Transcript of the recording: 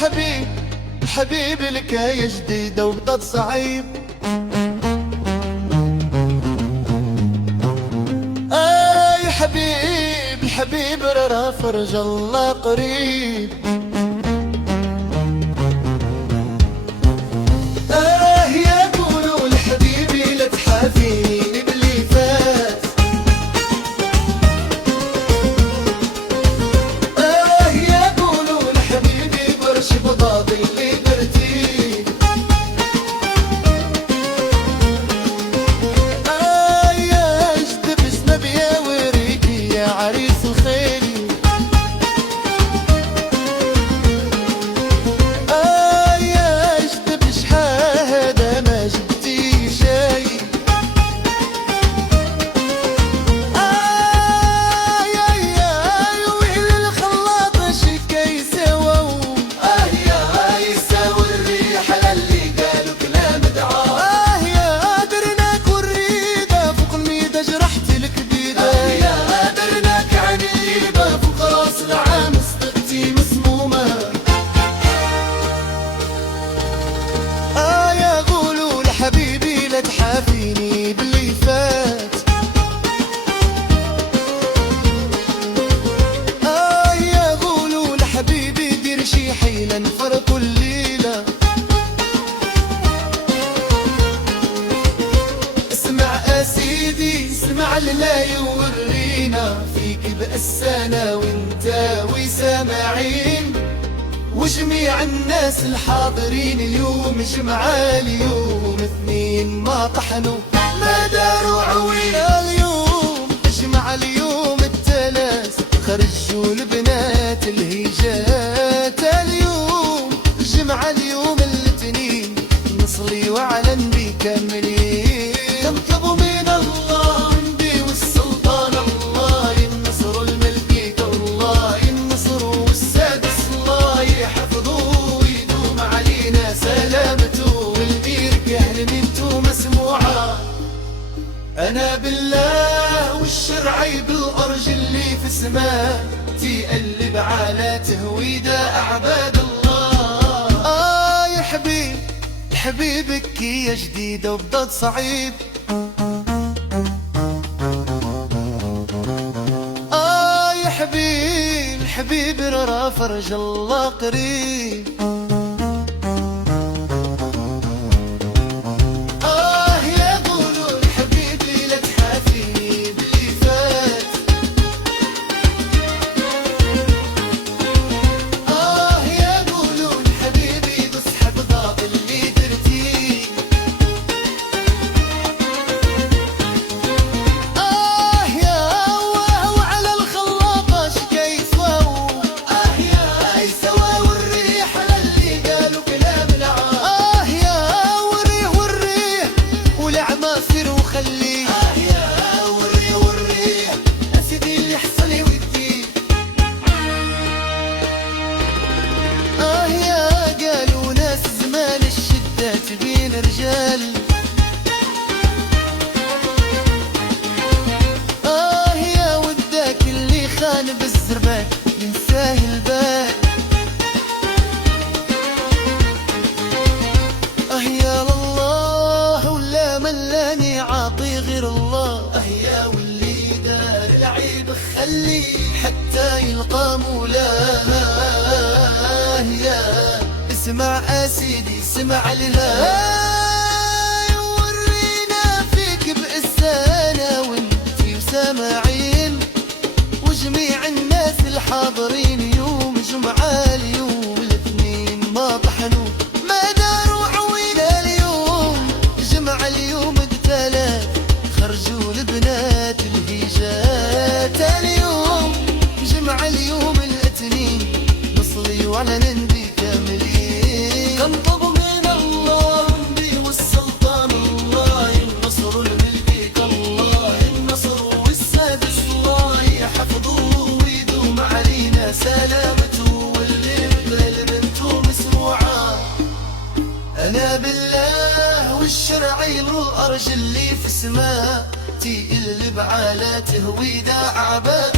حبيب الحبيب الكاية جديدة وبطل صعيب. يا حبيب الحبيب راه فرج الله قريب. يا قولوا لحبيبي لا تحافيني باللي فات. يا قولوا لحبيبي برش بضاضي اللي برتيب. يا جدب سنبي يا وريكي يا عريس الخيلي. يا جدب شحال ما جبتي شاي. يا ويل الخلاط شكا يساووا. يا يساوي الريحة للي قالوا كلام دعاء. يا درناك والريدة فوق الميدة جرحت الكبيدة. يا درناك عن الليبة فوق راس العام صدقتي مسمومة. يا قولوا لحبيبي لا تحافيني باللي فات. يا قولوا لحبيبي دير شي حيلة نفرقوا الليلة. اسمع اسيدي اسمع للا يورينا فيك بأسانا وانت وسامعين. وجميع الناس الحاضرين اليوم جمعة اليوم اثنين ما طحنوا ما داروا عوين. اليوم جمعة اليوم الثلاث خرجوا البنات الهيجات. اليوم جمعة اليوم الاثنين نصلي وعلن بكاملين. نطلبوا من الله عندي والسلطان الله ينصروا الملكيك الله ينصروا والسادس الله يحفظوه ويدوم علينا سلامته والمير كهل منتو مسموعة. أنا بالله والشرعي بالأرج اللي في السماء تقلب على تهويده أعباد الله. يا حبيب حبيبك يا جديدة وبضد صعيب. يا حبيب الحبيب راه فرج الله قريب. يا قولوا لحبيبي لا تحافيني باللي فات. يا قولوا لحبيبي بسحب ضاق اللي درتي. يا وهو على الخلاطة شكا يسواو. يا يسواو الريح للي قالوا كلام العار. يا والريح والعماصر وخليه. يا والريح اسيدي اللي حصل يودي. يا قالوا ناس زمان الشدة تبين رجال. يا وداك اللي خان بالزربان ينساه البال. يا لله ولا ملاني عاطي غير الله. يا واللي دار العيب خلي حتى يلقى مولاه. يا اسمع اسيدي اسمع لها ورينا فيك بإسانا وانتي وسامعين. وجميع الناس الحاضرين يوم جمعة اليوم الاثنين ما طحنوا ما داروا عوين. اليوم جمعة اليوم الثلاث خرجوا البنات الهيجات. اليوم جمعة اليوم الاثنين نصلي وعلى نندي كاملين. نطلب من الله عندي والسلطان الله ينصروا الملكيك الله ينصروا والسادس الله يحفظوه ويدوم علينا سلامته واللي بنتو مسموعة. أنا بالله والشرعي الأرج اللي في السماء تقلب على تهويده أعباء.